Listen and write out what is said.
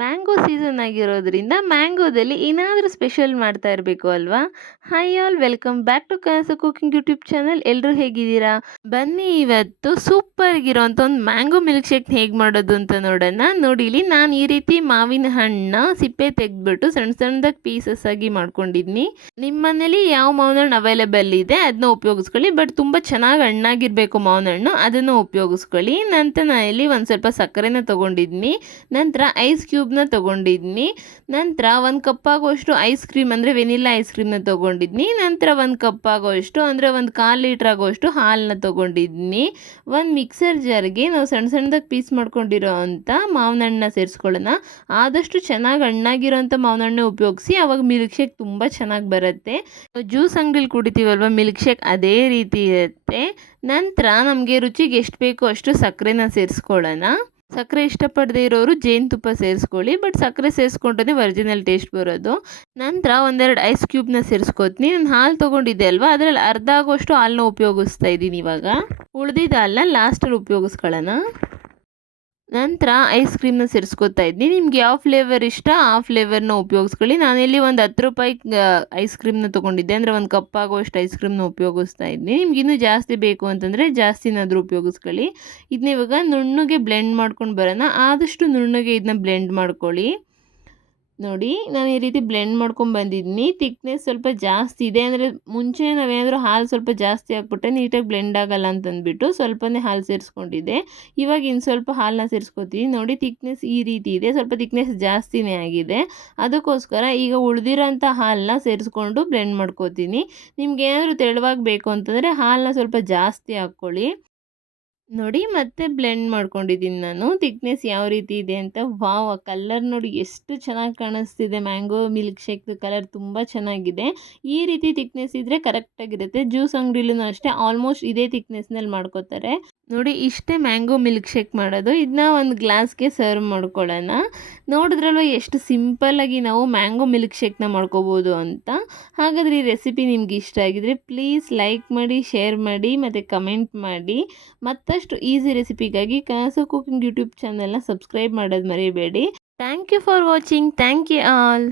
Mango season ಆಗಿರೋದ್ರಿಂದ ಮ್ಯಾಂಗೋದಲ್ಲಿ ಏನಾದರೂ special ಮಾಡ್ತಾ ಇರಬೇಕು ಅಲ್ವಾ? Hi all welcome back to Kanasu cooking YouTube channel. ಎಲ್ಲರೂ ಹೇಗಿದ್ದೀರಾ? ಬನ್ನಿ ಇವತ್ತು ಸೂಪರ್ಗಿರೋಂಥ ಒಂದು ಮ್ಯಾಂಗೋ ಮಿಲ್ಕ್ ಶೇಕ್ ಹೇಗೆ ಮಾಡೋದು ಅಂತ ನೋಡೋಣ. ನೋಡಿ ಇಲ್ಲಿ ನಾನು ಈ ರೀತಿ ಮಾವಿನ ಹಣ್ಣ ಸಿಪ್ಪೆ ತೆಗೆದ್ಬಿಟ್ಟು ಸಣ್ಣ ಸಣ್ಣದಾಗಿ ಪೀಸಸ್ ಆಗಿ ಮಾಡ್ಕೊಂಡಿದ್ನಿ. ನಿಮ್ಮ ಮನೇಲಿ ಯಾವ ಮಾವಿನ ಹಣ್ಣು ಅವೈಲೇಬಲ್ ಇದೆ ಅದನ್ನ ಉಪಯೋಗಿಸ್ಕೊಳ್ಳಿ. ಬಟ್ ತುಂಬ ಚೆನ್ನಾಗಿ ಹಣ್ಣಾಗಿರಬೇಕು ಮಾವಿನ ಹಣ್ಣು, ಅದನ್ನು ಉಪಯೋಗಿಸ್ಕೊಳ್ಳಿ. ನಂತರ ನಾನು ಇಲ್ಲಿ ಒಂದು ಸ್ವಲ್ಪ ಸಕ್ಕರೆನ ತೊಗೊಂಡಿದ್ನಿ. ನಂತರ ಐಸ್ ಕ್ಯೂಬ್ನ ತೊಗೊಂಡಿದ್ನಿ. ನಂತರ ಒಂದು ಕಪ್ ಆಗೋಷ್ಟು ಐಸ್ ಕ್ರೀಮ್ ಅಂದರೆ ವೆನಿಲ್ಲಾ ಐಸ್ ಕ್ರೀಮ್ನ ತೊಗೊಂಡಿದ್ನಿ. ನಂತರ ಒಂದು ಕಪ್ ಆಗೋಷ್ಟು ಅಂದರೆ ಒಂದು 1/4 ಲೀಟ್ರ್ ಆಗೋಷ್ಟು ಹಾಲನ್ನ ತೊಗೊಂಡಿದ್ನಿ. ಒಂದು ಮಿಕ್ಸರ್ ಜಾರ್ಗೆ ನಾವು ಸಣ್ಣ ಸಣ್ಣದಾಗಿ ಪೀಸ್ ಮಾಡ್ಕೊಂಡಿರೋ ಅಂಥ ಮಾವಿನ ಹಣ್ಣನ್ನ ಸೇರಿಸ್ಕೊಳ್ಳೋಣ. ಆದಷ್ಟು ಚೆನ್ನಾಗಿ ಹಣ್ಣಾಗಿರೋಂಥ ಮಾವಿನ ಹಣ್ಣು ಉಪಯೋಗಿಸಿ, ಆವಾಗ ಮಿಲ್ಕ್ ಶೇಕ್ ತುಂಬ ಚೆನ್ನಾಗಿ ಬರುತ್ತೆ. ಜ್ಯೂಸ್ ಅಂಗಡಿಲಿ ಕುಡಿತೀವಲ್ವ ಮಿಲ್ಕ್ ಶೇಕ್ ಅದೇ ರೀತಿ ಇರುತ್ತೆ. ನಂತರ ನಮಗೆ ರುಚಿಗೆ ಎಷ್ಟು ಬೇಕೋ ಅಷ್ಟು ಸಕ್ಕರೆನ ಸೇರಿಸ್ಕೊಳ್ಳೋಣ. ಸಕ್ಕರೆ ಇಷ್ಟಪಡದೇ ಇರೋರು ಜೇನುತುಪ್ಪ ಸೇರಿಸ್ಕೊಳ್ಳಿ, ಬಟ್ ಸಕ್ಕರೆ ಸೇರಿಸ್ಕೊಂಡ್ರೆ ಒರಿಜಿನಲ್ ಟೇಸ್ಟ್ ಬರೋದು. ನಂತರ ಒಂದೆರಡು ಐಸ್ ಕ್ಯೂಬ್ನ ಸೇರಿಸ್ಕೊತೀನಿ. ನಾನು ಹಾಲು ತೊಗೊಂಡಿದ್ದೆ ಅಲ್ವಾ, ಅದರಲ್ಲಿ ಅರ್ಧ ಆಗೋಷ್ಟು ಹಾಲನ್ನ ಉಪಯೋಗಿಸ್ತಾ ಇದ್ದೀನಿ. ಇವಾಗ ಉಳಿದಿದ್ದ ಹಾಲನ್ನ ಲಾಸ್ಟಲ್ಲಿ ಉಪಯೋಗಿಸ್ಕೊಳ್ಳೋಣ. ನಂತರ ಐಸ್ ಕ್ರೀಮ್ನ ಸೇರಿಸ್ಕೊತಾ ಇದ್ದೀನಿ. ನಿಮ್ಗೆ ಯಾವ ಫ್ಲೇವರ್ ಇಷ್ಟ ಆ ಫ್ಲೇವರ್ನ ಉಪಯೋಗಿಸ್ಕೊಳ್ಳಿ. ನಾನಿಲ್ಲಿ ಒಂದು 10 ರೂಪಾಯಿ ಐಸ್ ಕ್ರೀಮ್ನ ತೊಗೊಂಡಿದ್ದೆ, ಅಂದರೆ ಒಂದು ಕಪ್ ಆಗೋಷ್ಟು ಐಸ್ ಕ್ರೀಮ್ನ ಉಪಯೋಗಿಸ್ತಾ ಇದ್ದೀನಿ. ನಿಮ್ಗೆ ಇನ್ನೂ ಜಾಸ್ತಿ ಬೇಕು ಅಂತಂದರೆ ಜಾಸ್ತಿನಾದರೂ ಉಪಯೋಗಿಸ್ಕೊಳ್ಳಿ. ಇದನ್ನ ಇವಾಗ ನುಣ್ಣಗೆ ಬ್ಲೆಂಡ್ ಮಾಡ್ಕೊಂಡು ಬರೋಣ. ಆದಷ್ಟು ನುಣ್ಣಗೆ ಇದನ್ನ ಬ್ಲೆಂಡ್ ಮಾಡ್ಕೊಳ್ಳಿ. ನೋಡಿ ನಾನು ಈ ರೀತಿ ಬ್ಲೆಂಡ್ ಮಾಡ್ಕೊಂಡು ಬಂದಿದ್ದೀನಿ. ತಿಕ್ನೆಸ್ ಸ್ವಲ್ಪ ಜಾಸ್ತಿ ಇದೆ, ಅಂದರೆ ಮುಂಚೆ ನಾವೇನಾದರೂ ಹಾಲು ಸ್ವಲ್ಪ ಜಾಸ್ತಿ ಹಾಕ್ಬಿಟ್ರೆ ನೀಟಾಗಿ ಬ್ಲೆಂಡ್ ಆಗಲ್ಲ ಅಂತಂದ್ಬಿಟ್ಟು ಸ್ವಲ್ಪನೇ ಹಾಲು ಸೇರಿಸ್ಕೊಂಡಿದ್ದೆ. ಇವಾಗ ಇನ್ನು ಸ್ವಲ್ಪ ಹಾಲನ್ನ ಸೇರಿಸ್ಕೊತೀನಿ. ನೋಡಿ ತಿಕ್ನೆಸ್ ಈ ರೀತಿ ಇದೆ, ಸ್ವಲ್ಪ ತಿಕ್ನೆಸ್ ಜಾಸ್ತಿನೇ ಆಗಿದೆ. ಅದಕ್ಕೋಸ್ಕರ ಈಗ ಉಳಿದಿರೋಂಥ ಹಾಲನ್ನ ಸೇರಿಸ್ಕೊಂಡು ಬ್ಲೆಂಡ್ ಮಾಡ್ಕೋತೀನಿ. ನಿಮ್ಗೆ ಏನಾದರೂ ತೆಳುವಾಗಿ ಬೇಕು ಅಂತಂದರೆ ಹಾಲನ್ನ ಸ್ವಲ್ಪ ಜಾಸ್ತಿ ಹಾಕ್ಕೊಳ್ಳಿ. ನೋಡಿ ಮತ್ತೆ ಬ್ಲೆಂಡ್ ಮಾಡ್ಕೊಂಡಿದ್ದೀನಿ ನಾನು. ತಿಕ್ನೆಸ್ ಯಾವ ರೀತಿ ಇದೆ ಅಂತ. ವಾವ್, ಆ ಕಲರ್ ನೋಡಿ ಎಷ್ಟು ಚೆನ್ನಾಗಿ ಕಾಣಿಸ್ತಿದೆ. ಮ್ಯಾಂಗೋ ಮಿಲ್ಕ್ ಶೇಕ್ದು ಕಲರ್ ತುಂಬ ಚೆನ್ನಾಗಿದೆ. ಈ ರೀತಿ ತಿಕ್ನೆಸ್ ಇದ್ದರೆ ಕರೆಕ್ಟಾಗಿರುತ್ತೆ. ಜ್ಯೂಸ್ ಅಂಗಡಿಲೂ ಅಷ್ಟೇ ಆಲ್ಮೋಸ್ಟ್ ಇದೇ ತಿಕ್ನೆಸ್ನಲ್ಲಿ ಮಾಡ್ಕೋತಾರೆ. ನೋಡಿ ಇಷ್ಟೇ ಮ್ಯಾಂಗೋ ಮಿಲ್ಕ್ ಶೇಕ್ ಮಾಡೋದು. ಇದನ್ನ ಒಂದು ಗ್ಲಾಸ್ಗೆ ಸರ್ವ್ ಮಾಡ್ಕೊಳ್ಳೋಣ. ನೋಡಿದ್ರಲ್ವ ಎಷ್ಟು ಸಿಂಪಲ್ಲಾಗಿ ನಾವು ಮ್ಯಾಂಗೋ ಮಿಲ್ಕ್ ಶೇಕ್ನ ಮಾಡ್ಕೋಬೋದು ಅಂತ. ಹಾಗಾದರೆ ಈ ರೆಸಿಪಿ ನಿಮ್ಗೆ ಇಷ್ಟ ಆಗಿದರೆ ಪ್ಲೀಸ್ ಲೈಕ್ ಮಾಡಿ, ಶೇರ್ ಮಾಡಿ ಮತ್ತು ಕಮೆಂಟ್ ಮಾಡಿ. ಮತ್ತಷ್ಟು ಈಸಿ ರೆಸಿಪಿಗಾಗಿ ಕನಸು ಕುಕಿಂಗ್ ಯೂಟ್ಯೂಬ್ ಚಾನಲ್ನ ಸಬ್ಸ್ಕ್ರೈಬ್ ಮಾಡೋದು ಮರಿಬೇಡಿ. Thank you for watching. Thank you all.